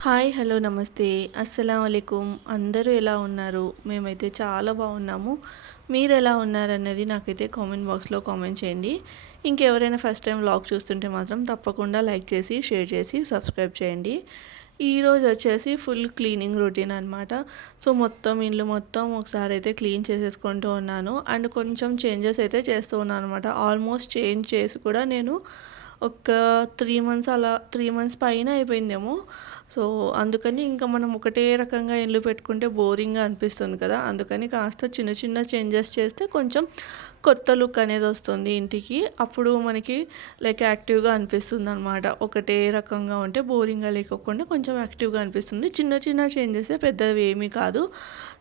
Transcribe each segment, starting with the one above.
Hi! Hello! నమస్తే. అస్సలామలైకుం. అందరూ ఎలా ఉన్నారు? మేమైతే చాలా బాగున్నాము. మీరెలా ఉన్నారన్నది నాకైతే కామెంట్ బాక్స్‌లో కామెంట్ చేయండి. ఇంకెవరైనా ఫస్ట్ టైం వ్లాగ్ చూస్తుంటే మాత్రం తప్పకుండా లైక్ చేసి, షేర్ చేసి, సబ్స్క్రైబ్ చేయండి. ఈరోజు వచ్చేసి ఫుల్ క్లీనింగ్ రొటీన్ అనమాట. సో, మొత్తం ఇల్లు మొత్తం ఒకసారి అయితే క్లీన్ చేసేసుకుంటూ ఉన్నాను. అండ్ కొంచెం చేంజెస్ అయితే చేస్తూ ఉన్నాను అనమాట. ఆల్మోస్ట్ చేంజ్ చేసి కూడా నేను ఒక 3 మంత్స్ అలా 3 మంత్స్ పైన అయిపోయిందేమో. సో, అందుకని ఇంకా మనం ఒకటే రకంగా ఇల్లు పెట్టుకుంటే బోరింగ్‌గా అనిపిస్తుంది కదా! అందుకని కాస్త చిన్న చిన్న చేంజెస్ చేస్తే కొంచెం కొత్త లుక్ అనేది వస్తుంది ఇంటికి. అప్పుడు మనకి లైక్ యాక్టివ్‌గా అనిపిస్తుందనమాట. ఒకటే రకంగా ఉంటే బోరింగ్‌గా లేకోకుండా కొంచెం యాక్టివ్‌గా అనిపిస్తుంది. చిన్న చిన్న చేంజెసే, పెద్దవి ఏమీ కాదు.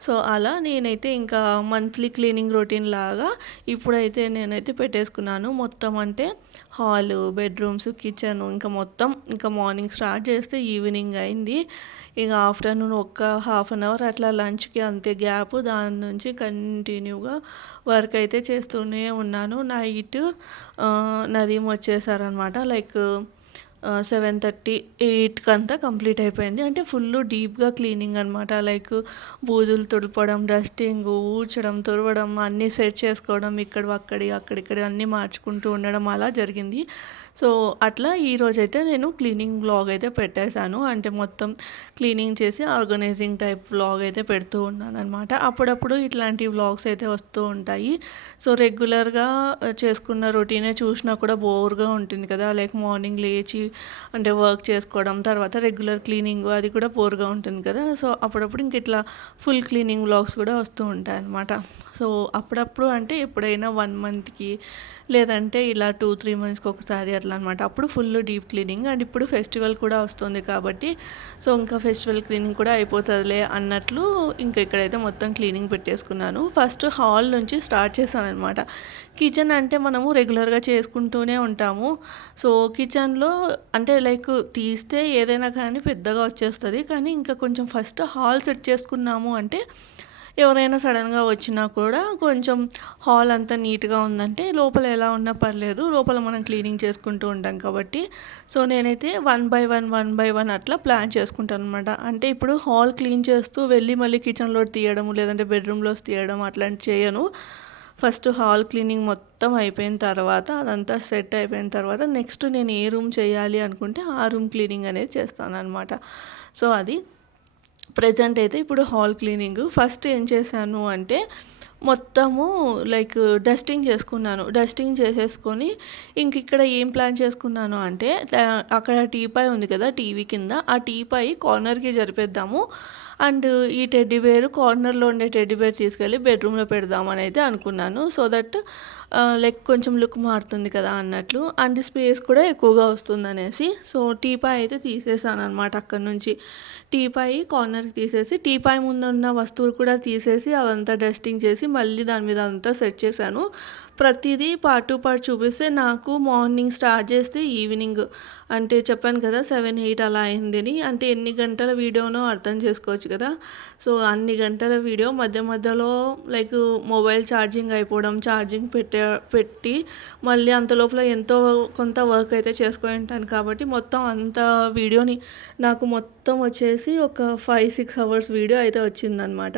సో, అలా నేనైతే ఇంకా మంత్లీ క్లీనింగ్ రొటీన్ లాగా ఇప్పుడైతే నేనైతే పెట్టేసుకున్నాను. మొత్తం అంటే హాలు, బెడ్‌రూమ్స్, కిచెను ఇంకా మొత్తం ఇంకా మార్నింగ్ స్టార్ట్ చేస్తే ఈవినింగ్ అయింది. ఇక ఆఫ్టర్‌నూన్ ఒక హాఫ్ అన్ అవర్ అట్లా లంచ్‌కి అంతే గ్యాప్. దాని నుంచి కంటిన్యూగా వర్క్ అయితే చేస్తూనే ఉన్నాను. నైట్ నదీమ్ వచ్చేసారనమాట. లైక్ 7:30, 8 కంప్లీట్ అయిపోయింది. అంటే ఫుల్ డీప్‌గా క్లీనింగ్ అనమాట. లైక్ బూజులు తుడపడం, డస్టింగు, ఊడ్చడం, తుడవడం, అన్నీ సెట్ చేసుకోవడం, ఇక్కడివి అక్కడివి, అక్కడిక్కడివి అన్నీ మార్చుకుంటూ ఉండడం అలా జరిగింది. సో, అట్లా ఈరోజైతే నేను క్లీనింగ్ వ్లాగ్ అయితే పెట్టేశాను. అంటే మొత్తం క్లీనింగ్ చేసి ఆర్గనైజింగ్ టైప్ వ్లాగ్ అయితే పెడుతూ ఉన్నాననమాట. అప్పుడప్పుడు ఇట్లాంటి వ్లాగ్స్ అయితే వస్తూ ఉంటాయి. సో, రెగ్యులర్‌గా చేసుకున్న రొటీనే చూసినా కూడా బోర్‌గా ఉంటుంది కదా! లైక్ మార్నింగ్ లేచి అంటే వర్క్ చేసుకోవడం, తర్వాత రెగ్యులర్ క్లీనింగ్ అది కూడా బోర్‌గా ఉంటుంది కదా! సో, అప్పుడప్పుడు ఇంక ఇట్లా ఫుల్ క్లీనింగ్ వ్లాగ్స్ కూడా వస్తూ ఉంటాయన్నమాట. సో, అప్పుడప్పుడు అంటే ఎప్పుడైనా 1 మంత్‌కి లేదంటే ఇలా 2, 3 మంత్స్‌కి ఒకసారి అట్లా అనమాట. అప్పుడు ఫుల్ డీప్ క్లీనింగ్. అండ్ ఇప్పుడు ఫెస్టివల్ కూడా వస్తుంది కాబట్టి సో, ఇంకా ఫెస్టివల్ క్లీనింగ్ కూడా అయిపోతదిలే అన్నట్లు ఇంకా ఇక్కడైతే మొత్తం క్లీనింగ్ పెట్టేసుకున్నాను. ఫస్ట్ హాల్ నుంచి స్టార్ట్ చేశాననమాట. కిచెన్ అంటే మనము రెగ్యులర్‌గా చేసుకుంటూనే ఉంటాము. సో, కిచెన్‌లో అంటే లైక్ తీస్తే ఏదైనా కానీ పెద్దగా వచ్చేస్తది. కానీ ఇంకా కొంచెం ఫస్ట్ హాల్ సెట్ చేసుకున్నాము అంటే ఎవరైనా సడన్‌గా వచ్చినా కూడా కొంచెం హాల్ అంతా నీట్‌గా ఉందంటే లోపల ఎలా ఉన్నా పర్లేదు. లోపల మనం క్లీనింగ్ చేసుకుంటూ ఉంటాం కాబట్టి సో, నేనైతే 1 బై 1 అట్లా ప్లాన్ చేసుకుంటాననమాట. అంటే ఇప్పుడు హాల్ క్లీన్ చేస్తూ వెళ్ళి మళ్ళీ కిచెన్‌లోది తీయడము, లేదంటే బెడ్‌రూమ్‌లోది తీయడం అట్లాంటివి చేయను. ఫస్ట్ హాల్ క్లీనింగ్ మొత్తం అయిపోయిన తర్వాత అదంతా సెట్ అయిపోయిన తర్వాత నెక్స్ట్ నేను ఏ రూమ్ చేయాలి అనుకుంటే ఆ రూమ్ క్లీనింగ్ అనేది చేస్తాననమాట. సో, అది ప్రెజెంట్ అయితే ఇప్పుడు హాల్ క్లీనింగ్. ఫస్ట్ ఏం చేశాను అంటే మొత్తము లైక్ డస్టింగ్ చేసుకున్నాను. డస్టింగ్ చేసేసుకొని ఇంక ఇక్కడ ఏం ప్లాన్ చేసుకున్నాను అంటే అక్కడ టీపాయ్ ఉంది కదా టీవీ కింద, ఆ టీపాయ్ కార్నర్‌కి జరిపేద్దాము. అండ్ ఈ టెడ్డీ బేర్ కార్నర్‌లో ఉండే టెడ్డీ బేర్ తీసుకెళ్ళి బెడ్‌రూమ్‌లో పెడదామని అయితే అనుకున్నాను. సో దట్ లైక్ కొంచెం లుక్ మారుతుంది కదా అన్నట్లు. అండ్ స్పేస్ కూడా ఎక్కువగా వస్తుందనేసి. సో టీపాయ్ అయితే తీసేసాననమాట అక్కడి నుంచి. టీపాయ్ కార్నర్‌కి తీసేసి, టీపాయ్ ముందున్న వస్తువులు కూడా తీసేసి అవంతా డస్టింగ్ చేసి మళ్ళీ దాని మీద అంతా సెట్ చేశాను. ప్రతిదీ పార్ట్ టు పార్ట్ చూపిస్తే నాకు మార్నింగ్ స్టార్ట్ చేస్తే ఈవినింగ్ అంటే చెప్పాను కదా 7, 8 అలా అయిందని. అంటే ఎన్ని గంటల వీడియోనో అర్థం చేసుకోవచ్చు కదా! సో, అన్ని గంటల వీడియో మధ్య మధ్యలో లైక్ మొబైల్ ఛార్జింగ్ అయిపోవడం, ఛార్జింగ్ పెట్టి మళ్ళీ అంతలోపల ఎంతో కొంత వర్క్ అయితే చేసుకొని ఉంటాను కాబట్టి మొత్తం అంత వీడియోని నాకు మొత్తం వచ్చేసి ఒక 5, 6 అవర్స్ వీడియో అయితే వచ్చిందనమాట.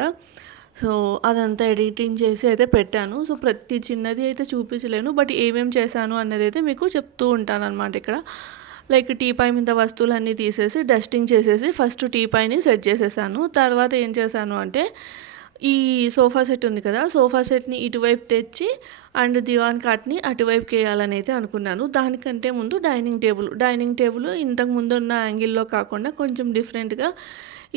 సో, అదంతా ఎడిటింగ్ చేసి అయితే పెట్టాను. సో, ప్రతి చిన్నది అయితే చూపించలేను. బట్ ఏమేమి చేశాను అన్నదైతే మీకు చెప్తూ ఉంటాననమాట ఇక్కడ. లైక్ టీపాయ్ మీద వస్తువులన్నీ తీసేసి డస్టింగ్ చేసేసి ఫస్ట్ టీపాయ్‌ని సెట్ చేసేసాను. తర్వాత ఏం చేశాను అంటే ఈ సోఫా సెట్ ఉంది కదా! సోఫా సెట్‌ని ఇటువైపు తెచ్చి అండ్ దివాన్ కాట్‌ని అటువైపుకేయాలని అయితే అనుకున్నాను. దానికంటే ముందు డైనింగ్ టేబుల్ ఇంతకు ముందున్న యాంగిల్‌లో కాకుండా కొంచెం డిఫరెంట్‌గా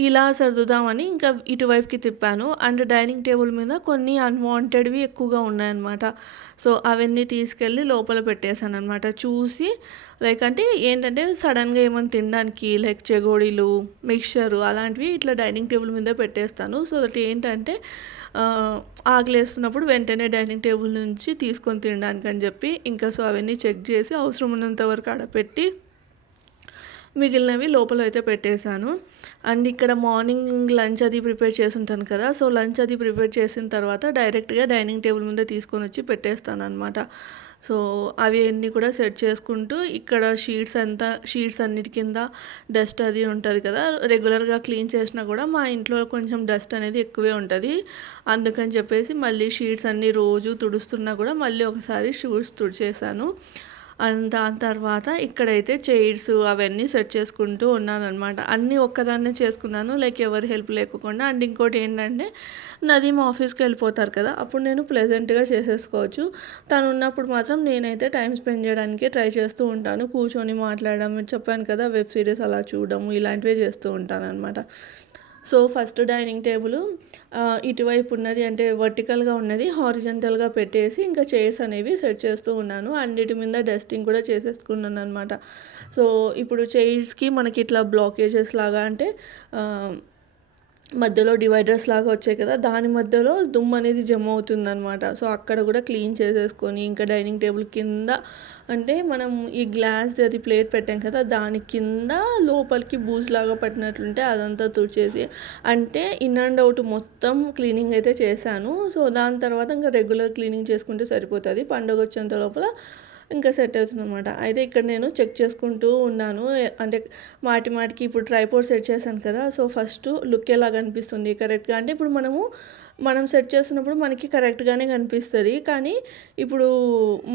ఇలా సర్దుదామని ఇంకా ఇటువైపుకి తిప్పాను. అండ్ డైనింగ్ టేబుల్ మీద కొన్ని అన్‌వాంటెడ్‌వి ఎక్కువగా ఉన్నాయన్నమాట. సో, అవన్నీ తీసుకెళ్ళి లోపల పెట్టేసాననమాట. చూసి లైక్ అంటే ఏంటంటే సడన్‌గా ఏమన్నా తినడానికి లైక్ చెగోడీలు, మిక్స్చరు అలాంటివి ఇట్లా డైనింగ్ టేబుల్ మీద పెట్టేస్తాను. సో దట్ ఏంటంటే ఆకలేస్తున్నప్పుడు వెంటనే డైనింగ్ టేబుల్ నుంచి తీసుకొని తినడానికని చెప్పి ఇంకా సో అవన్నీ చెక్ చేసి అవసరం ఉన్నంత వరకు ఆడ పెట్టి మిగిలినవి లోపల అయితే పెట్టేశాను. అండ్ ఇక్కడ మార్నింగ్ లంచ్ అది ప్రిపేర్ చేసుంటాను కదా! సో, లంచ్ అది ప్రిపేర్ చేసిన తర్వాత డైరెక్ట్‌గా డైనింగ్ టేబుల్ మీద తీసుకొనొచ్చి పెట్టేస్తాననమాట. సో అవి అన్నీ కూడా సెట్ చేసుకుంటూ ఇక్కడ షీట్స్ అన్నిటి కింద డస్ట్ అది ఉంటుంది కదా, రెగ్యులర్గా క్లీన్ చేసినా కూడా మా ఇంట్లో కొంచెం డస్ట్ అనేది ఎక్కువే ఉంటుంది. అందుకని చెప్పేసి మళ్ళీ షీట్స్ అన్నీ రోజు తుడుస్తున్నా కూడా మళ్ళీ ఒకసారి షూస్ తుడిచేసాను. అండ్ దాని తర్వాత ఇక్కడైతే చైర్స్ అవన్నీ సెట్ చేసుకుంటూ ఉన్నానన్నమాట. అన్నీ ఒక్కదాన్నే చేసుకున్నాను, లైక్ ఎవరి హెల్ప్ లేకుండా. అండ్ ఇంకోటి ఏంటంటే నదీమ్ ఆఫీస్కి వెళ్ళిపోతారు కదా, అప్పుడు నేను ప్లెజెంట్గా చేసేసుకోవచ్చు. తను ఉన్నప్పుడు మాత్రం నేనైతే టైం స్పెండ్ చేయడానికి ట్రై చేస్తూ ఉంటాను. కూర్చొని మాట్లాడడం, చెప్పాను కదా వెబ్ సిరీస్ అలా చూడడం, ఇలాంటివే చేస్తూ ఉంటాను అనమాట. సో ఫస్ట్ డైనింగ్ టేబుల్ ఇటువైపు ఉన్నది, అంటే వర్టికల్గా ఉన్నది హారిజంటల్గా పెట్టేసి ఇంకా చైర్స్ అనేవి సెట్ చేస్తూ ఉన్నాను. అన్నిటి మీద డస్టింగ్ కూడా చేసేసుకున్నాను అనమాట. సో ఇప్పుడు చైర్స్కి మనకి ఇట్లా బ్లాకేజెస్ లాగా, అంటే మధ్యలో డివైడర్స్ లాగా వచ్చాయి కదా, దాని మధ్యలో దుమ్ము అనేది జమ అవుతుందన్నమాట. సో అక్కడ కూడా క్లీన్ చేసేసుకొని ఇంకా డైనింగ్ టేబుల్ కింద, అంటే మనం ఈ గ్లాస్ అది ప్లేట్ పెట్టాం కదా, దాని కింద లోపలికి బూజ్ లాగా పట్టినట్లుంటే అదంతా తుడిచేసి, అంటే ఇన్ అండ్ అవుట్ మొత్తం క్లీనింగ్ అయితే చేశాను. సో దాని తర్వాత ఇంకా రెగ్యులర్ క్లీనింగ్ చేసుకుంటే సరిపోతుంది. పండుగ వచ్చేంత లోపల ఇంకా సెట్ అవుతుందన్నమాట. అయితే ఇక్కడ నేను చెక్ చేసుకుంటూ ఉన్నాను. అంటే మాటికి ఇప్పుడు ట్రైపోడ్ సెట్ చేశాను కదా, సో ఫస్ట్ లుక్ ఎలా కనిపిస్తుంది కరెక్ట్గా, అంటే ఇప్పుడు మనం సెట్ చేస్తున్నప్పుడు మనకి కరెక్ట్గానే కనిపిస్తుంది. కానీ ఇప్పుడు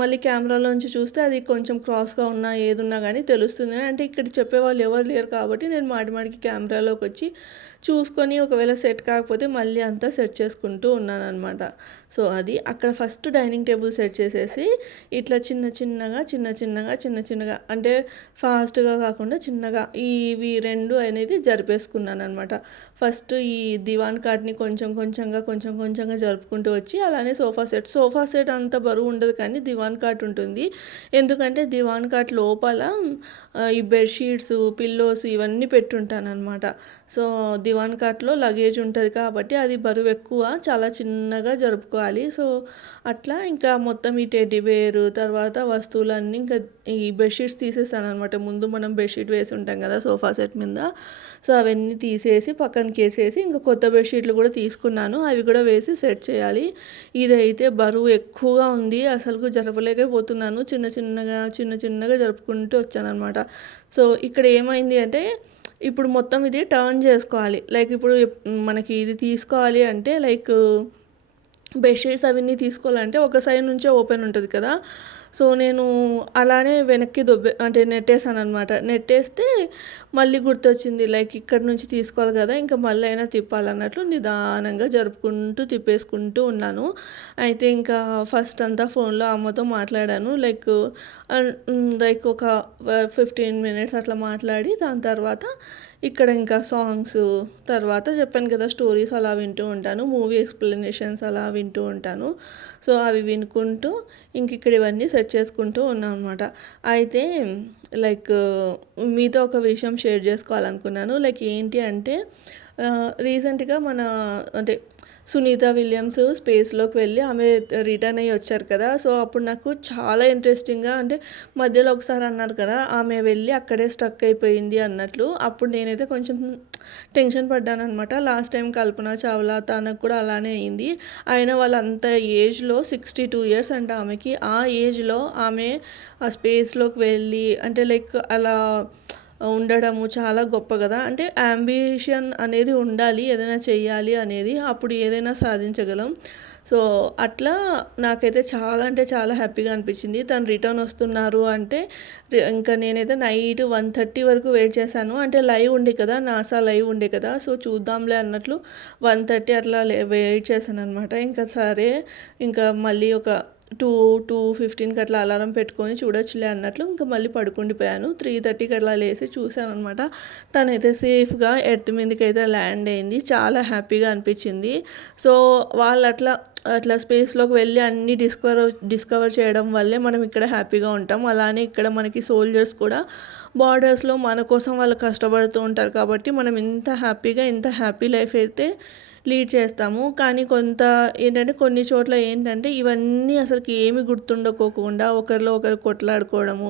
మళ్ళీ కెమెరాలోంచి చూస్తే అది కొంచెం క్రాస్గా ఉన్నా ఏదున్నా కానీ తెలుస్తుంది. అంటే ఇక్కడ చెప్పేవాళ్ళు ఎవరు లేరు కాబట్టి నేను మాటికి కెమెరాలోకి వచ్చి చూసుకొని ఒకవేళ సెట్ కాకపోతే మళ్ళీ అంతా సెట్ చేసుకుంటూ ఉన్నాను అనమాట. సో అది అక్కడ ఫస్ట్ డైనింగ్ టేబుల్ సెట్ చేసేసి ఇట్లా చిన్న చిన్నగా అంటే ఫాస్ట్గా కాకుండా చిన్నగా ఇవి రెండు అనేది జరిపేసుకున్నాను అనమాట. ఫస్ట్ ఈ దివాన్ కాట్ని కొంచెంగా జరుపుకుంటూ వచ్చి, అలానే సోఫా సెట్ అంత బరువు ఉండదు కానీ దివాన్ కాట్ ఉంటుంది. ఎందుకంటే దివాన్ కాట్ లోపల ఈ బెడ్షీట్స్, పిల్లోస్ ఇవన్నీ పెట్టుంటాను అనమాట. సో దివాన్ కాట్లో లగేజ్ ఉంటుంది కాబట్టి అది బరువు ఎక్కువ, చాలా చిన్నగా జరుపుకోవాలి. సో అట్లా ఇంకా మొత్తం ఈ టెడ్డీ బేరు తర్వాత వస్తువులన్నీ ఇంకా ఈ బెడ్షీట్స్ తీసేసాను అనమాట. ముందు మనం బెడ్షీట్ వేసి ఉంటాం కదా సోఫా సెట్ మీద, సో అవన్నీ తీసేసి పక్కనకి వేసేసి ఇంకా కొత్త బెడ్షీట్లు కూడా తీసుకున్నాను, అవి కూడా వేసి సెట్ చేయాలి. ఇదైతే బరువు ఎక్కువగా ఉంది, అసలు జరపలేకపోతున్నాను. చిన్నగా జరుపుకుంటూ వచ్చానమాట. సో ఇక్కడ ఏమైంది అంటే ఇప్పుడు మొత్తం ఇది టర్న్ చేసుకోవాలి. లైక్ ఇప్పుడు మనకి ఇది తీసుకోవాలి అంటే, లైక్ బెడ్షీట్స్ అవన్నీ తీసుకోవాలంటే ఒక సైడ్ నుంచే ఓపెన్ ఉంటుంది కదా, సో నేను అలానే వెనక్కి అంటే నెట్టేసాను అనమాట. నెట్టేస్తే మళ్ళీ గుర్తొచ్చింది, లైక్ ఇక్కడ నుంచి తీసుకోవాలి కదా, ఇంకా మళ్ళీ అయినా తిప్పాలన్నట్లు నిదానంగా జరుపుకుంటూ తిప్పేసుకుంటూ ఉన్నాను. అయితే ఇంకా ఫస్ట్ అంతా ఫోన్లో అమ్మతో మాట్లాడాను, లైక్ ఒక 15 minutes అట్లా మాట్లాడి దాని తర్వాత ఇక్కడ ఇంకా సాంగ్స్, తర్వాత చెప్పాను కదా స్టోరీస్ అలా వింటూ ఉంటాను, మూవీ ఎక్స్ప్లెనేషన్స్ అలా వింటూ ఉంటాను. సో అవి వినుకుంటూ ఇంక ఇక్కడ ఇవన్నీ సెట్ చేసుకుంటూ ఉన్నాను అనమాట. అయితే లైక్ మీతో ఒక విషయం షేర్ చేసుకోవాలనుకున్నాను. లైక్ ఏంటి అంటే రీసెంట్గా అంటే సునీత విలియమ్స్ స్పేస్లోకి వెళ్ళి ఆమె రిటర్న్ అయ్యి వచ్చారు కదా, సో అప్పుడు నాకు చాలా ఇంట్రెస్టింగ్గా, అంటే మధ్యలో ఒకసారి అన్నారు కదా ఆమె వెళ్ళి అక్కడే స్టక్ అయిపోయింది అన్నట్లు, అప్పుడు నేనైతే కొంచెం టెన్షన్ పడ్డాను అనమాట. లాస్ట్ టైం కల్పన చావ్లా తనకు కూడా అలానే అయింది. అయినా వాళ్ళంత ఏజ్లో 62 years అంట ఆమెకి. ఆ ఏజ్లో ఆమె ఆ స్పేస్లోకి వెళ్ళి, అంటే లైక్ అలా ఉండడము చాలా గొప్ప కదా. అంటే అంబిషన్ అనేది ఉండాలి, ఏదైనా చెయ్యాలి అనేది, అప్పుడు ఏదైనా సాధించగలం. సో అట్లా నాకైతే చాలా అంటే చాలా హ్యాపీగా అనిపించింది. తను రిటర్న్ వస్తున్నారు అంటే ఇంకా నేనైతే నైట్ 1:30 వరకు వెయిట్ చేశాను. అంటే లైవ్ ఉండే కదా, నాసా లైవ్ ఉండే కదా, సో చూద్దాంలే అన్నట్లు 1:30 అట్లా వెయిట్ చేశాను అనమాట. ఇంకా సరే ఇంకా మళ్ళీ ఒక 2:15కి అట్లా అలారం పెట్టుకొని చూడొచ్చులే అన్నట్లు ఇంకా మళ్ళీ పడుకుండిపోయాను. 3:30కి అట్లా లేసి చూశాను అనమాట. తనైతే సేఫ్గా ఎర్త్ మీదకి అయితే ల్యాండ్ అయింది. చాలా హ్యాపీగా అనిపించింది. సో వాళ్ళు అట్లా స్పేస్లోకి వెళ్ళి అన్నీ డిస్కవర్ చేయడం వల్లే మనం ఇక్కడ హ్యాపీగా ఉంటాం. అలానే ఇక్కడ మనకి సోల్జర్స్ కూడా బార్డర్స్లో మన కోసం వాళ్ళు కష్టపడుతూ ఉంటారు కాబట్టి మనం ఇంత హ్యాపీ లైఫ్ అయితే లీడ్ చేస్తాము. కానీ ఏంటంటే కొన్ని చోట్ల ఏంటంటే ఇవన్నీ అసలకి ఏమి గుర్తుండకోకుండా ఒకరిలో ఒకరు కొట్లాడుకోవడము,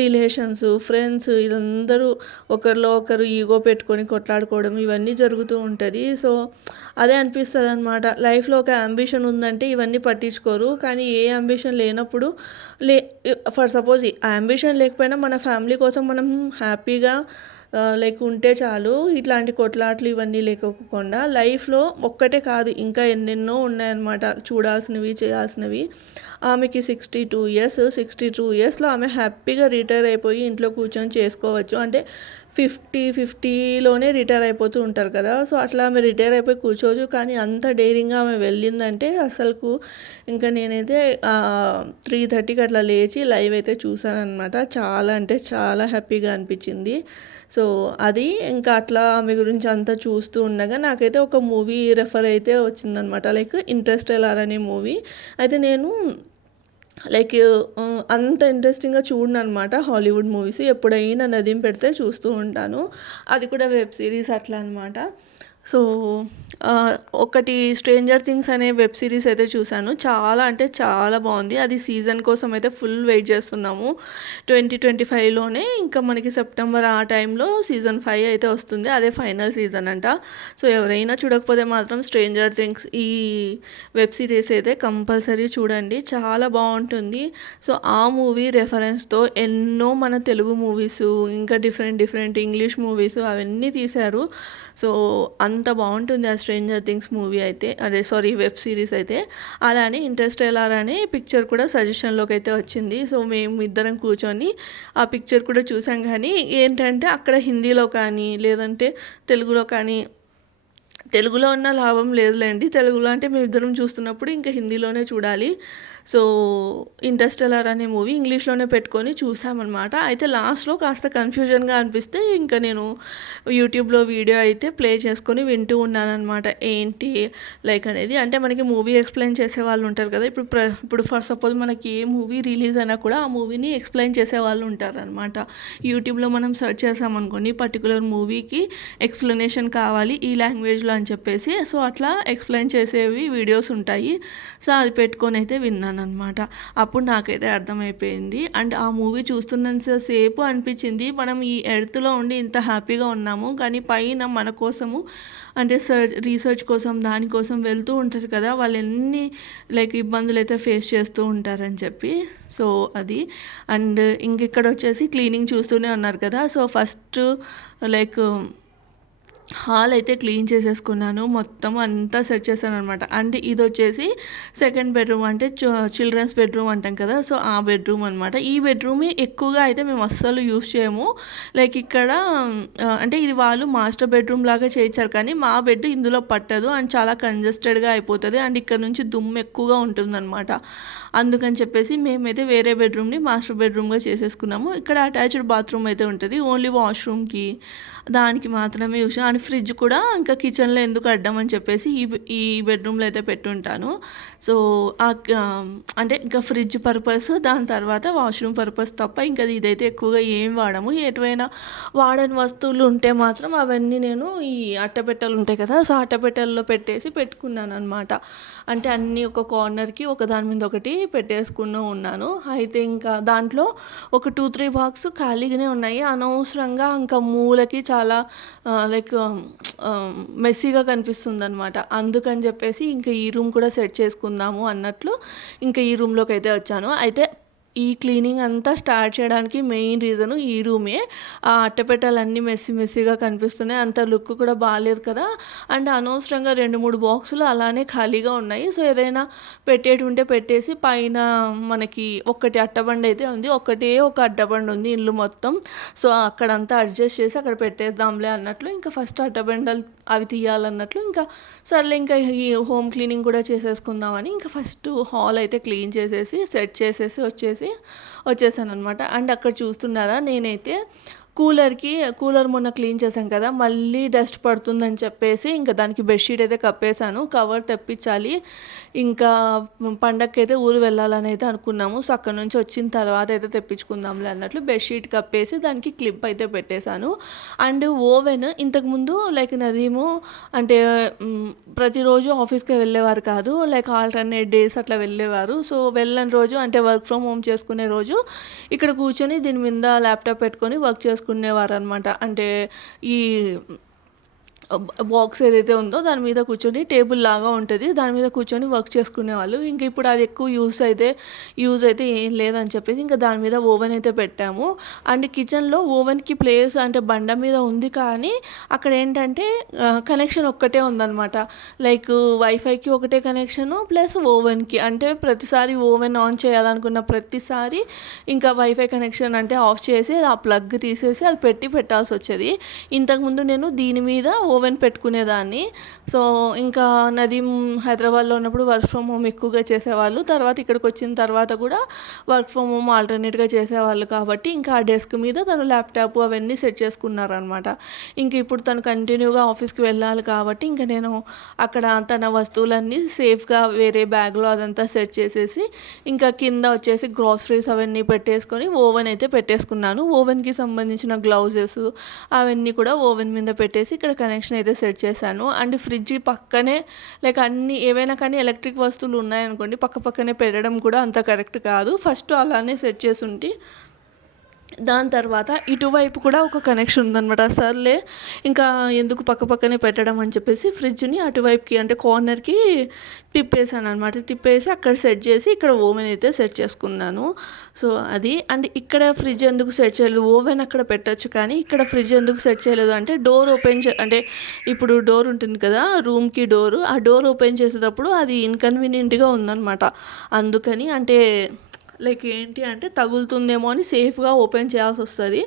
రిలేషన్స్, ఫ్రెండ్స్ వీళ్ళందరూ ఒకరిలో ఒకరు ఈగో పెట్టుకొని కొట్లాడుకోవడం ఇవన్నీ జరుగుతూ ఉంటది. సో, అదే అనిపిస్తదనమాట. లైఫ్‌లో ఒక యాంబిషన్ ఉందంటే ఇవన్నీ పట్టించుకోరు. కానీ ఏ యాంబిషన్ లేనప్పుడు లే ఫర్ సపోజ్ ఆ యాంబిషన్ లేకపోయినా మన ఫ్యామిలీ కోసం మనం హ్యాపీగా లైక్ ఉంటే చాలు. ఇట్లాంటి కొట్లాట్లు ఇవన్నీ లేకోకుండా లైఫ్‌లో ఒక్కటే కాదు ఇంకా ఎన్నెన్నో ఉన్నాయన్నమాట చూడాల్సినవి, చేయాల్సినవి. ఆమెకి 62 ఇయర్స్. 62 ఇయర్స్‌లో ఆమె హ్యాపీగా రిటైర్ అయిపోయి ఇంట్లో కూర్చొని చేసుకోవచ్చు. అంటే 50లోనే రిటైర్ అయిపోతూ ఉంటారు కదా! సో, అట్లా ఆమె రిటైర్ అయిపోయి కూర్చోవచ్చు. కానీ అంత డేరింగ్‌గా ఆమె వెళ్ళిందంటే అసలుకు ఇంకా నేనైతే 3:30కి అట్లా లేచి లైవ్ అయితే చూసాననమాట. చాలా అంటే చాలా హ్యాపీగా అనిపించింది. సో, అది ఇంకా అట్లా ఆమె గురించి అంతా చూస్తూ ఉండగా నాకైతే ఒక మూవీ రెఫర్ అయితే వచ్చిందనమాట. లైక్ 'ఇంటర్‌స్టెల్లార్' అనే మూవీ. అయితే నేను లైక్ అంత ఇంట్రెస్టింగ్‌గా చూడననమాట హాలీవుడ్ మూవీస్. ఎప్పుడైనా నదీమ్ పెడితే చూస్తూ ఉంటాను. అది కూడా వెబ్ సిరీస్ అట్లా అనమాట. సో, ఒకటి 'స్ట్రేంజర్ థింగ్స్' అనే వెబ్ సిరీస్ అయితే చూశాను. చాలా అంటే చాలా బాగుంది. అది సీజన్ కోసం అయితే ఫుల్ వెయిట్ చేస్తున్నాము. 2025లోనే ఇంకా మనకి సెప్టెంబర్ ఆ టైంలో సీజన్ 5 అయితే వస్తుంది. అదే ఫైనల్ సీజన్ అంట. సో, ఎవరైనా చూడకపోతే మాత్రం 'స్ట్రేంజర్ థింగ్స్' ఈ వెబ్ సిరీస్ అయితే కంపల్సరీ చూడండి. చాలా బాగుంటుంది. సో, ఆ మూవీ రెఫరెన్స్‌తో ఎన్నో మన తెలుగు మూవీస్ ఇంకా డిఫరెంట్ ఇంగ్లీష్ మూవీస్ అవన్నీ తీశారు. సో, అంత బాగుంటుంది ఆ 'స్ట్రేంజర్ థింగ్స్' మూవీ అయితే వెబ్ సిరీస్ అయితే. అలానే 'ఇంటర్‌స్టెల్లార్' అనే పిక్చర్ కూడా సజెషన్‌లోకి అయితే వచ్చింది. సో, మేము ఇద్దరం కూర్చొని ఆ పిక్చర్ కూడా చూసాం. కానీ ఏంటంటే అక్కడ హిందీలో కానీ లేదంటే తెలుగులో కానీ తెలుగులో ఉన్న లాభం లేదులేండి. తెలుగులో అంటే మేమిద్దరం చూస్తున్నప్పుడు ఇంకా హిందీలోనే చూడాలి. సో, 'ఇంటర్‌స్టెల్లార్' అనే మూవీ ఇంగ్లీష్‌లోనే పెట్టుకొని చూసామన్నమాట. అయితే లాస్ట్‌లో కాస్త కన్‌ఫ్యూజన్‌గా అనిపిస్తే ఇంకా నేను యూట్యూబ్‌లో వీడియో అయితే ప్లే చేసుకొని వింటూ ఉన్నానన్నమాట. ఏంటి లైక్ అనేది అంటే మనకి మూవీ ఎక్స్‌ప్లెయిన్ చేసేవాళ్ళు ఉంటారు కదా! ఇప్పుడు ఫర్ సపోజ్ మనకి ఏ మూవీ రిలీజ్ అయినా కూడా ఆ మూవీని ఎక్స్‌ప్లెయిన్ చేసేవాళ్ళు ఉంటారనమాట. యూట్యూబ్‌లో మనం సెర్చ్ చేసామనుకోండి పర్టిక్యులర్ మూవీకి ఎక్స్‌ప్లనేషన్ కావాలి ఈ లాంగ్వేజ్‌లో అని చెప్పేసి సో, అట్లా ఎక్స్‌ప్లెయిన్ చేసేవి వీడియోస్ ఉంటాయి. సో, అది పెట్టుకొని అయితే విన్నాననమాట. అప్పుడు నాకైతే అర్థమైపోయింది. అండ్ ఆ మూవీ చూస్తున్నంత సేపు అనిపించింది మనం ఈ ఎర్త్‌లో ఉండి ఇంత హ్యాపీగా ఉన్నాము. కానీ పైన మన కోసము అంటే రీసెర్చ్ కోసం దానికోసం వెళ్తూ ఉంటారు కదా! వాళ్ళు ఎన్ని లైక్ ఇబ్బందులైతే ఫేస్ చేస్తూ ఉంటారని చెప్పి. సో, అది. అండ్ ఇంకిక్కడ వచ్చేసి క్లీనింగ్ చూస్తూనే ఉన్నారు కదా! సో, ఫస్ట్ లైక్ హాల్ అయితే క్లీన్ చేసేసుకున్నాను. మొత్తం అంతా సెట్ చేశాననమాట. అంటే ఇదొచ్చేసి సెకండ్ బెడ్‌రూమ్ అంటే చిల్డ్రన్స్ బెడ్‌రూమ్ అంటాం కదా! సో, ఆ బెడ్‌రూమ్ అనమాట. ఈ బెడ్‌రూమే ఎక్కువగా అయితే మేము అస్సలు యూజ్ చేయము. లైక్ ఇక్కడ అంటే ఇది వాళ్ళు మాస్టర్ బెడ్‌రూమ్ లాగా చేయించారు కానీ మా బెడ్ ఇందులో పట్టదు. అండ్ చాలా కంజెస్టెడ్‌గా అయిపోతది. అండ్ ఇక్కడ నుంచి దుమ్ము ఎక్కువగా ఉంటుందనమాట. అందుకని చెప్పేసి మేమైతే వేరే బెడ్‌రూమ్‌ని మాస్టర్ బెడ్‌రూమ్‌గా చేసేసుకున్నాము. ఇక్కడ అటాచ్డ్ బాత్రూమ్ అయితే ఉంటది. ఓన్లీ వాష్‌రూమ్‌కి దానికి మాత్రమే యూజ్ అండ్ ఫ్రిడ్జ్ కూడా ఇంకా కిచెన్‌లో ఎందుకు అడ్డం అని చెప్పేసి ఈ బెడ్‌రూమ్‌లో అయితే పెట్టుంటాను. సో, అంటే ఇంకా ఫ్రిడ్జ్ పర్పస్ దాని తర్వాత వాష్‌రూమ్ పర్పస్ తప్ప ఇంకా ఇదైతే ఎక్కువగా ఏం వాడము. ఎటువైనా వాడని వస్తువులు ఉంటే మాత్రం అవన్నీ నేను ఈ అట్టపెట్టెలు ఉంటాయి కదా! సో, అట్టపెట్టెల్లో పెట్టేసి పెట్టుకున్నాననమాట. అంటే అన్నీ ఒక కార్నర్‌కి ఒకదాని మీద ఒకటి పెట్టేసుకుని ఉన్నాను. అయితే ఇంకా దాంట్లో ఒక 2, 3 బాక్స్ ఖాళీగానే ఉన్నాయి. అనవసరంగా ఇంకా మూలకి చాలా లైక్ మెస్సీగా కనిపిస్తుందనమాట. అందుకని చెప్పేసి ఇంకా ఈ రూమ్ కూడా సెట్ చేసుకుందాము అన్నట్లు ఇంకా ఈ రూమ్‌లోకైతే వచ్చాను. అయితే ఈ క్లీనింగ్ అంతా స్టార్ట్ చేయడానికి మెయిన్ రీజను ఈ రూమే. ఆ అట్టపెట్టెలన్నీ మెస్సీగా కనిపిస్తున్నాయి. అంత లుక్ కూడా బాలేదు కదా! అండ్ అనవసరంగా 2, 3 బాక్సులు అలానే ఖాళీగా ఉన్నాయి. సో, ఏదైనా పెట్టేటుంటే పెట్టేసి పైన మనకి ఒకటి అట్టబండ అయితే ఉంది. ఒకటే ఒక అట్టబండ ఉంది ఇల్లు మొత్తం. సో, అక్కడంతా అడ్జస్ట్ చేసి అక్కడ పెట్టేద్దాంలే అన్నట్లు ఇంకా ఫస్ట్ అట్టబండలు అవి తీయాలన్నట్లు ఇంకా సర్లే ఇంకా ఈ హోమ్ క్లీనింగ్ కూడా చేసేసుకుందామని ఇంకా ఫస్ట్ హాల్ అయితే క్లీన్ చేసేసి సెట్ చేసేసి వచ్చేసాననమాట. అండ్ అక్కడ చూస్తున్నారా నేనైతే కూలర్ మొన్న క్లీన్ చేశాం కదా! మళ్ళీ డస్ట్ పడుతుందని చెప్పేసి ఇంక దానికి బెడ్‌షీట్ అయితే కప్పేసాను. కవర్ తెప్పించాలి. ఇంకా పండగకైతే ఊరు వెళ్ళాలని అయితే అనుకున్నాము. సో, అక్కడి నుంచి వచ్చిన తర్వాత అయితే తెప్పించుకుందాంలే అన్నట్లు బెడ్‌షీట్ కప్పేసి దానికి క్లిప్ అయితే పెట్టేశాను. అండ్ ఓవెన్ ఇంతకుముందు లైక్ నదీము అంటే ప్రతిరోజు ఆఫీస్‌కి వెళ్ళేవారు కాదు. లైక్ ఆల్టర్‌నేట్ డేస్ అట్లా వెళ్ళేవారు. సో, వెళ్ళని రోజు అంటే వర్క్ ఫ్రమ్ హోమ్ చేసుకునే రోజు ఇక్కడ కూర్చొని దీని మీద ల్యాప్‌టాప్ పెట్టుకొని వర్క్ చేసుకునేవారనమాట. అంటే ఈ బాక్స్ ఏదైతే ఉందో దాని మీద కూర్చొని టేబుల్ లాగా ఉంటుంది. దాని మీద కూర్చొని వర్క్ చేసుకునేవాళ్ళు. ఇంక ఇప్పుడు అది ఎక్కువ యూజ్ అయితే ఏం లేదని చెప్పేసి ఇంకా దాని మీద ఓవెన్ అయితే పెట్టాము. అండ్ కిచెన్‌లో ఓవెన్‌కి ప్లేస్ అంటే బండ మీద ఉంది కానీ అక్కడ ఏంటంటే కనెక్షన్ ఒక్కటే ఉందనమాట. లైక్ వైఫైకి ఒకటే కనెక్షను ప్లస్ ఓవెన్‌కి. అంటే ప్రతిసారి ఓవెన్ ఆన్ చేయాలనుకున్న ప్రతిసారి ఇంకా వైఫై కనెక్షన్ అంటే ఆఫ్ చేసి ఆ ప్లగ్ తీసేసి అది పెట్టాల్సొచ్చేది. ఇంతకుముందు నేను దీని మీద ఓవెన్ పెట్టుకునేదాన్ని. సో, ఇంకా నదీం హైదరాబాద్‌లో ఉన్నప్పుడు వర్క్ ఫ్రమ్ హోమ్ ఎక్కువగా చేసేవాళ్ళు. తర్వాత ఇక్కడికి వచ్చిన తర్వాత కూడా వర్క్ ఫ్రమ్ హోమ్ ఆల్టర్నేట్‌గా చేసేవాళ్ళు కాబట్టి ఇంకా ఆ డెస్క్ మీద తను ల్యాప్‌టాప్ అవన్నీ సెట్ చేసుకున్నారనమాట. ఇంక ఇప్పుడు తను కంటిన్యూగా ఆఫీస్‌కి వెళ్ళాలి కాబట్టి ఇంక నేను అక్కడ తన వస్తువులన్నీ సేఫ్‌గా వేరే బ్యాగ్‌లో అదంతా సెట్ చేసేసి ఇంకా కింద వచ్చేసి గ్రాసరీస్ అవన్నీ పెట్టేసుకొని ఓవెన్ అయితే పెట్టేసుకున్నాను. ఓవెన్‌కి సంబంధించిన గ్లౌజెస్ అవన్నీ కూడా ఓవెన్ మీద పెట్టేసి ఇక్కడ కనెక్షన్ అయితే సెట్ చేశాను. అండ్ ఫ్రిడ్జ్ పక్కనే లైక్ అన్నీ ఏవైనా కానీ ఎలక్ట్రిక్ వస్తువులు ఉన్నాయనుకోండి పక్కనే పెట్టడం కూడా అంత కరెక్ట్ కాదు. ఫస్ట్ అలానే సెట్ చేసుంటే దాని తర్వాత ఇటువైపు కూడా ఒక కనెక్షన్ ఉందనమాట. సర్లే ఇంకా ఎందుకు పక్కనే పెట్టడం అని చెప్పేసి ఫ్రిడ్జ్‌ని అటువైపుకి అంటే కార్నర్‌కి తిప్పేసాననమాట. తిప్పేసి అక్కడ సెట్ చేసి ఇక్కడ ఓవెన్ అయితే సెట్ చేసుకున్నాను. సో, అది అండ్ ఇక్కడ ఫ్రిడ్జ్ ఎందుకు సెట్ చేయలేదు, ఓవెన్ అక్కడ పెట్టొచ్చు కానీ ఇక్కడ ఫ్రిడ్జ్ ఎందుకు సెట్ చేయలేదు అంటే డోర్ ఓపెన్ అంటే ఇప్పుడు డోర్ ఉంటుంది కదా రూమ్‌కి డోరు. ఆ డోర్ ఓపెన్ చేసేటప్పుడు అది ఇన్కన్వీనియంట్‌గా ఉందనమాట. అందుకని అంటే లైక్ ఏంటి అంటే తగులుతుందేమో అని సేఫ్గా ఓపెన్ చేయాల్సి వస్తుంది.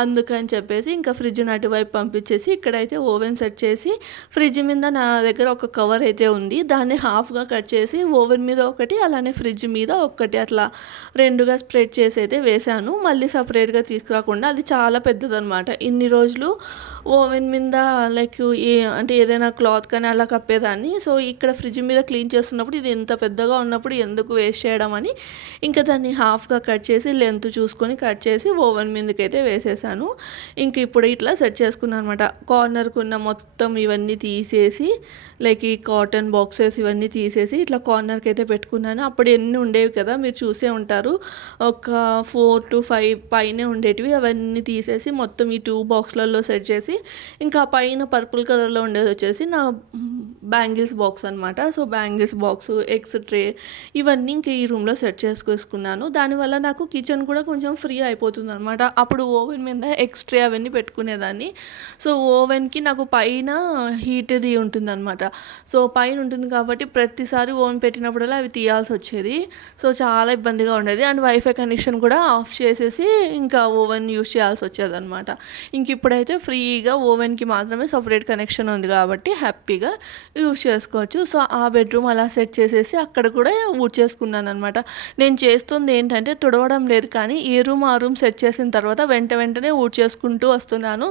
అందుకని చెప్పేసి ఇంకా ఫ్రిడ్జ్ని అటువైపు పంపించేసి ఇక్కడైతే ఓవెన్ సెట్ చేసి ఫ్రిడ్జ్ మీద నా దగ్గర ఒక కవర్ అయితే ఉంది. దాన్ని హాఫ్గా కట్ చేసి ఓవెన్ మీద ఒకటి అలానే ఫ్రిడ్జ్ మీద ఒకటి అట్లా రెండుగా స్ప్రెడ్ చేసి అయితే వేశాను. మళ్ళీ సపరేట్గా తీసుకురాకుండా అది చాలా పెద్దదనమాట. ఇన్ని రోజులు ఓవెన్ మీద లైక్ అంటే ఏదైనా క్లాత్ కానీ అలా కప్పేదాన్ని. సో, ఇక్కడ ఫ్రిడ్జ్ మీద క్లీన్ చేస్తున్నప్పుడు ఇది ఇంత పెద్దగా ఉన్నప్పుడు ఎందుకు వేస్ట్ చేయడం అని ఇంకా దాన్ని హాఫ్గా కట్ చేసి లెంత్ చూసుకొని కట్ చేసి ఓవెన్ మీదకైతే వేసేసాను. ఇంక ఇప్పుడు ఇట్లా సెట్ చేసుకున్నాను అనమాట. కార్నర్కి ఉన్న మొత్తం ఇవన్నీ తీసేసి లైక్ ఈ కాటన్ బాక్సెస్ ఇవన్నీ తీసేసి ఇట్లా కార్నర్కి అయితే పెట్టుకున్నాను. అప్పుడు ఎన్ని ఉండేవి కదా మీరు చూసే ఉంటారు. ఒక 4 to 5 పైనే ఉండేటివి. అవన్నీ తీసేసి మొత్తం ఈ 2 బాక్స్లలో సెట్ చేసి ఇంకా పైన పర్పుల్ కలర్లో ఉండేది వచ్చేసి నా బ్యాంగిల్స్ బాక్స్ అనమాట. So, bangles box eggs tray ఇవన్నీ ఇంక ఈ రూమ్లో సెట్ చేసుకున్నాను. దానివల్ల నాకు కిచెన్ కూడా కొంచెం ఫ్రీ అయిపోతుంది అనమాట. అప్పుడు ఓవెన్ మీద ఎగ్స్ ట్రే అవన్నీ పెట్టుకునేదాన్ని. సో, ఓవెన్కి నాకు పైన హీట్ది ఉంటుందన్నమాట. సో, పైన ఉంటుంది కాబట్టి ప్రతిసారి ఓవెన్ పెట్టినప్పుడల్లా అవి తీయాల్సి వచ్చేది. సో, చాలా ఇబ్బందిగా ఉండేది. అండ్ వైఫై కనెక్షన్ కూడా ఆఫ్ చేసేసి ఇంకా ఓవెన్ యూజ్ చేయాల్సి వచ్చేదన్నమాట. ఇంక ఇప్పుడైతే ఫ్రీగా ఓవెన్కి మాత్రమే సపరేట్ కనెక్షన్ ఉంది కాబట్టి హ్యాపీగా యూజ్ చేసుకోవచ్చు. సో, ఆ బెడ్రూమ్ అలా సెట్ చేసేసి అక్కడ కూడా ఊడ్చేసుకున్నాను అనమాట. నేను చేస్తుంది ఏంటంటే తుడవడం లేదు కానీ ఏ రూమ్ ఆ రూమ్ సెట్ చేసిన తర్వాత వెంటనే ఊడ్చేసుకుంటూ వస్తున్నాను.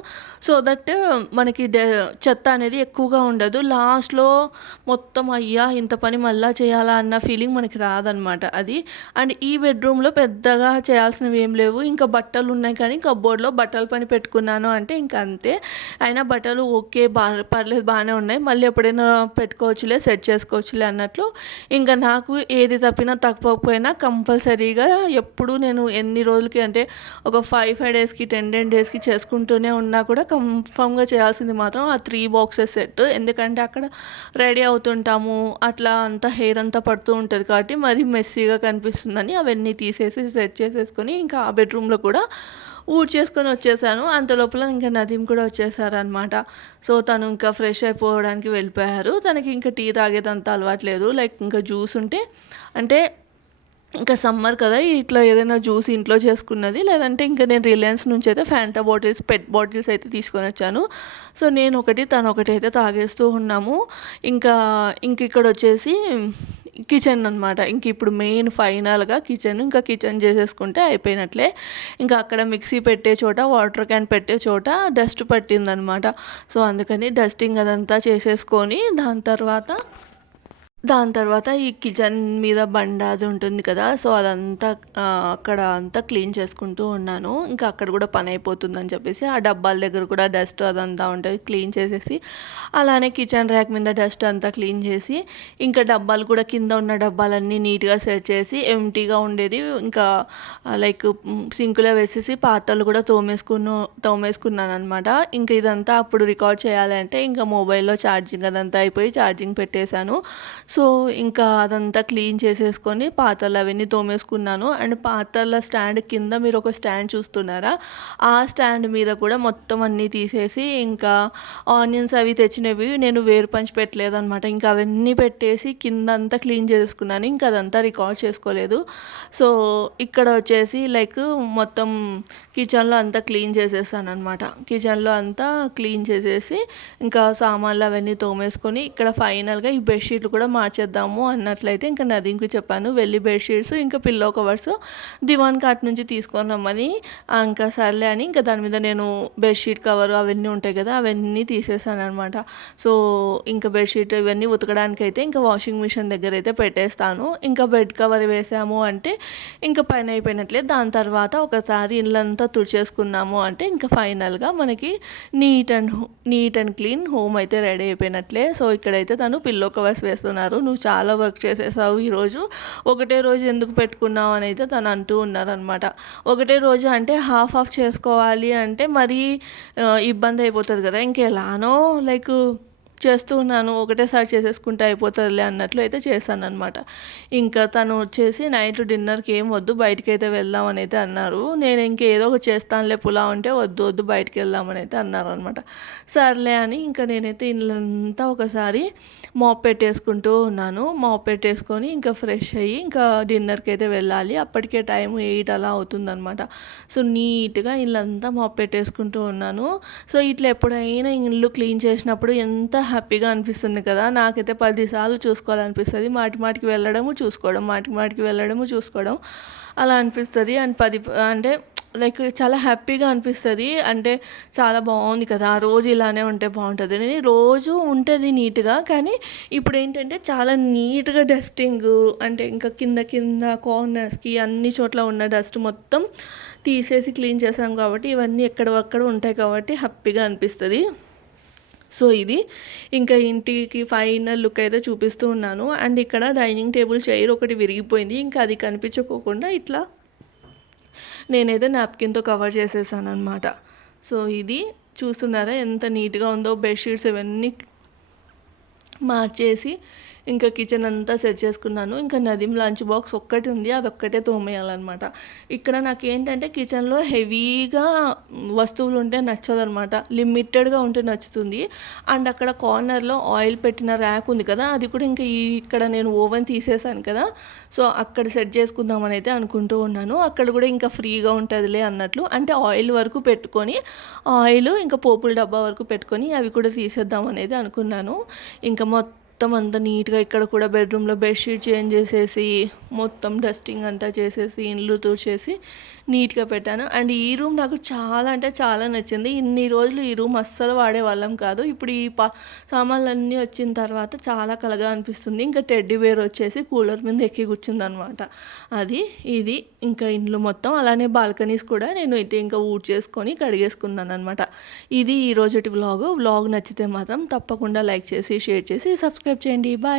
సో దట్ మనకి చెత్త అనేది ఎక్కువగా ఉండదు. లాస్ట్లో మొత్తం అయ్యా ఇంత పని మళ్ళా చేయాలా అన్న ఫీలింగ్ మనకి రాదనమాట అది. అండ్ ఈ బెడ్రూమ్లో పెద్దగా చేయాల్సినవి ఏం లేవు. ఇంకా బట్టలు ఉన్నాయి కానీ కబోర్డ్లో బట్టల పని పెట్టుకున్నాను అంటే ఇంకా అంతే. అయినా బట్టలు ఓకే పర్లేదు బాగానే ఉన్నాయి, మళ్ళీ ఎప్పుడైనా పెట్టుకోవచ్చులే సెట్ చేసుకోవచ్చులే అన్నట్లు. ఇంకా నాకు ఏది తప్పినా తప్పకపోయినా కంపల్సరీగా ఎప్పుడు నేను ఎన్ని రోజులకి అంటే ఒక 5 డేస్కి 10 డేస్కి చేసుకుంటూనే ఉన్నా కూడా కన్ఫామ్గా చేయాల్సింది మాత్రం ఆ 3 బాక్సెస్ సెట్. ఎందుకంటే అక్కడ రెడీ అవుతుంటాము, అట్లా అంతా హెయిర్ అంతా పడుతూ ఉంటుంది కాబట్టి మరి మెస్సీగా కనిపిస్తుందని అవన్నీ తీసేసి సెట్ చేసేసుకొని ఇంకా ఆ బెడ్రూమ్లో కూడా ఊడ్చేసుకొని వచ్చేసాను. అంత లోపల ఇంకా నదీం కూడా వచ్చేసారనమాట. సో, తను ఇంకా ఫ్రెష్ అయిపోవడానికి వెళ్ళిపోయారు. తనకి ఇంకా టీ తాగేదంత అలవాట్లేదు. లైక్ ఇంకా జ్యూస్ ఉంటే అంటే ఇంకా సమ్మర్ కదా ఇట్లా ఏదైనా జ్యూస్ ఇంట్లో చేసుకున్నది, లేదంటే ఇంకా నేను రిలయన్స్ నుంచి అయితే ఫ్యాంటా బాటిల్స్ పెట్ బాటిల్స్ అయితే తీసుకొని వచ్చాను. సో, నేను ఒకటి తను ఒకటి అయితే తాగేస్తూ ఉన్నాము. ఇంకా ఇక్కడ వచ్చేసి కిచెన్ అనమాట. ఇంక ఇప్పుడు మెయిన్ ఫైనల్‌గా కిచెన్. ఇంకా కిచెన్ చేసేసుకుంటే అయిపోయినట్లే. ఇంకా అక్కడ మిక్సీ పెట్టే చోట, వాటర్ క్యాన్ పెట్టే చోట డస్ట్ పట్టిందనమాట. సో, అందుకని డస్టింగ్ అదంతా చేసేసుకొని దాని తర్వాత ఈ కిచెన్ మీద బండ అది ఉంటుంది కదా! సో, అదంతా అక్కడ అంతా క్లీన్ చేసుకుంటూ ఉన్నాను. ఇంకా అక్కడ కూడా పని అయిపోతుందని చెప్పేసి ఆ డబ్బాల దగ్గర కూడా డస్ట్ అదంతా ఉంటది క్లీన్ చేసేసి, అలానే కిచెన్ ర్యాక్ మీద డస్ట్ అంతా క్లీన్ చేసి, ఇంకా డబ్బాలు కూడా కింద ఉన్న డబ్బాలన్నీ నీట్‌గా సెట్ చేసి ఎంప్టీగా ఉండేది ఇంకా లైక్ సింక్‌లో వేసేసి పాత్రలు కూడా తోమేసుకున్నాననమాట. ఇంక ఇదంతా అప్పుడు రికార్డ్ చేయాలంటే ఇంకా మొబైల్‌లో ఛార్జింగ్ అదంతా అయిపోయి ఛార్జింగ్ పెట్టేశాను. సో, ఇంకా అదంతా క్లీన్ చేసేసుకొని పాత్రలు అవన్నీ తోమేసుకున్నాను. అండ్ పాత్రల స్టాండ్ కింద మీరు ఒక స్టాండ్ చూస్తున్నారా? ఆ స్టాండ్ మీద కూడా మొత్తం అన్నీ తీసేసి ఇంకా ఆనియన్స్ అవి తెచ్చినవి నేను వేరు పంచి పెట్టలేదనమాట. ఇంకా అవన్నీ పెట్టేసి కిందంతా క్లీన్ చేసేసుకున్నాను. ఇంకా అదంతా రికార్డ్ చేసుకోలేదు. సో, ఇక్కడ వచ్చేసి లైక్ మొత్తం కిచెన్‌లో అంతా క్లీన్ చేసేసాననమాట. కిచెన్‌లో అంతా క్లీన్ చేసేసి ఇంకా సామాన్లు అవన్నీ తోమేసుకొని ఇక్కడ ఫైనల్‌గా ఈ బెడ్‌షీట్లు కూడా మార్చేద్దాము అన్నట్లయితే ఇంకా నదీమ్‌కి చెప్పాను. వెళ్ళి బెడ్‌షీట్స్ ఇంకా పిల్లో కవర్స్ దివాన్ కాట్ నుంచి తీసుకొని రమ్మని. ఇంకా సర్లే అని ఇంకా దాని మీద నేను బెడ్‌షీట్ కవర్ అవన్నీ ఉంటాయి కదా! అవన్నీ తీసేసాననమాట. సో, ఇంకా బెడ్‌షీట్ ఇవన్నీ ఉతకడానికైతే ఇంకా వాషింగ్ మిషన్ దగ్గర అయితే పెట్టేస్తాను. ఇంకా బెడ్ కవర్ వేసాము అంటే ఇంకా పని అయిపోయినట్లే. దాని తర్వాత ఒకసారి ఇల్లంతా తుడిచేసుకున్నాము అంటే ఇంకా ఫైనల్‌గా మనకి నీట్ అండ్ క్లీన్ హోమ్ అయితే రెడీ అయిపోయినట్లే. సో, ఇక్కడైతే తను పిల్లో కవర్స్ వేస్తున్నారు. "నువ్వు చాలా వర్క్ చేసేసావు ఈరోజు. ఒకటే రోజు ఎందుకు పెట్టుకున్నావు" అని అయితే తను అంటూ ఉన్నారనమాట. ఒకటే రోజు అంటే హాఫ్ ఆఫ్ చేసుకోవాలి అంటే మరీ ఇబ్బంది అయిపోతుంది కదా! ఇంకెలానో లైక్ చేస్తూ ఉన్నాను. ఒకటేసారి చేసేసుకుంటే అయిపోతుందిలే అన్నట్లు అయితే చేశాననమాట. ఇంకా తను వచ్చేసి నైట్ డిన్నర్‌కి ఏం వద్దు బయటికైతే వెళ్దాం అని అయితే అన్నారు. నేను ఇంకేదో ఒకటి చేస్తానులే పులావ్ అంటే వద్దు బయటికెళ్దామని అయితే అన్నారనమాట. సర్లే అని ఇంకా నేనైతే ఇల్లంతా ఒకసారి మాప్ పెట్టేసుకుంటూ ఉన్నాను. మాప్ పెట్టేసుకొని ఇంకా ఫ్రెష్ అయ్యి ఇంకా డిన్నర్‌కి అయితే వెళ్ళాలి. అప్పటికే టైం 8 అలా అవుతుందనమాట. సో, నీట్‌గా ఇల్లంతా మాప్ పెట్టేసుకుంటూ ఉన్నాను. సో, ఇట్లా ఎప్పుడైనా ఇల్లు క్లీన్ చేసినప్పుడు ఎంత హ్యాపీగా అనిపిస్తుంది కదా! నాకైతే 10 సార్లు చూసుకోవాలనిపిస్తది. మాటికి వెళ్ళడము, చూసుకోవడం, మాటికి వెళ్ళడము, చూసుకోవడం అలా అనిపిస్తది. అండ్ అంటే లైక్ చాలా హ్యాపీగా అనిపిస్తది. అంటే చాలా బాగుంది కదా! రోజు ఇలానే ఉంటే బాగుంటదని. రోజు ఉంటది నీట్‌గా. కానీ ఇప్పుడేంటంటే చాలా నీట్‌గా డస్టింగు అంటే ఇంకా కింద కార్నర్స్‌కి అన్ని చోట్ల ఉన్న డస్ట్ మొత్తం తీసేసి క్లీన్ చేసాం కాబట్టి ఇవన్నీ ఎక్కడివక్కడ ఉంటాయి కాబట్టి హ్యాపీగా అనిపిస్తది. సో, ఇది ఇంకా ఇంటికి ఫైనల్ లుక్ అయితే చూపిస్తూ ఉన్నాను. అండ్ ఇక్కడ డైనింగ్ టేబుల్ చైర్ ఒకటి విరిగిపోయింది. ఇంకా అది కనిపించకోకుండా ఇట్లా నేనైతే నాప్కిన్‌తో కవర్ చేసేసాననమాట. సో, ఇది చూస్తున్నారా ఎంత నీట్‌గా ఉందో బెడ్‌షీట్స్ ఇవన్నీ మార్చేసి ఇంకా కిచెన్ అంతా సెట్ చేసుకున్నాను. ఇంకా నదీమ్ లంచ్ బాక్స్ ఒక్కటి ఉంది. అదొక్కటే తోమేయాలనమాట. ఇక్కడ నాకేంటంటే కిచెన్‌లో హెవీగా వస్తువులు ఉంటే నచ్చదనమాట. లిమిటెడ్‌గా ఉంటే నచ్చుతుంది. అండ్ అక్కడ కార్నర్‌లో ఆయిల్ పెట్టిన ర్యాక్ ఉంది కదా! అది కూడా ఇంకా ఇక్కడ నేను ఓవెన్ తీసేసాను కదా! సో, అక్కడ సెట్ చేసుకుందామని అయితే అనుకుంటూ ఉన్నాను. అక్కడ కూడా ఇంకా ఫ్రీగా ఉంటదిలే అన్నట్లు. అంటే ఆయిల్ వరకు పెట్టుకొని ఆయిల్ ఇంకా పోపుల డబ్బా వరకు పెట్టుకొని అవి కూడా తీసేద్దామని అయితే అనుకున్నాను. ఇంకా మొత్తం అంతా నీట్‌గా ఇక్కడ కూడా బెడ్‌రూమ్‌లో బెడ్‌షీట్ చేంజ్ చేసేసి, మొత్తం డస్టింగ్ అంతా చేసేసి, ఇల్లు తుడిచేసి నీట్‌గా పెట్టాను. అండ్ ఈ రూమ్ నాకు చాలా అంటే చాలా నచ్చింది. ఇన్ని రోజులు ఈ రూమ్ అస్సలు వాడేవాళ్ళం కాదు. ఇప్పుడు ఈ సామాన్లన్నీ వచ్చిన తర్వాత చాలా కలగా అనిపిస్తుంది. ఇంకా టెడ్డీ బేర్ వచ్చేసి కూలర్ మీద ఎక్కి కూర్చుందనమాట. ఇది ఇంకా ఇంట్లో మొత్తం అలానే బాల్కనీస్ కూడా నేను అయితే ఇంకా ఊడ్చేసుకొని కడిగేసుకున్నాననమాట. ఇది ఈరోజుటి వ్లాగ్. వ్లాగ్ నచ్చితే మాత్రం తప్పకుండా లైక్ చేసి, షేర్ చేసి, సబ్స్క్రైబ్ చేయండి. బాయ్.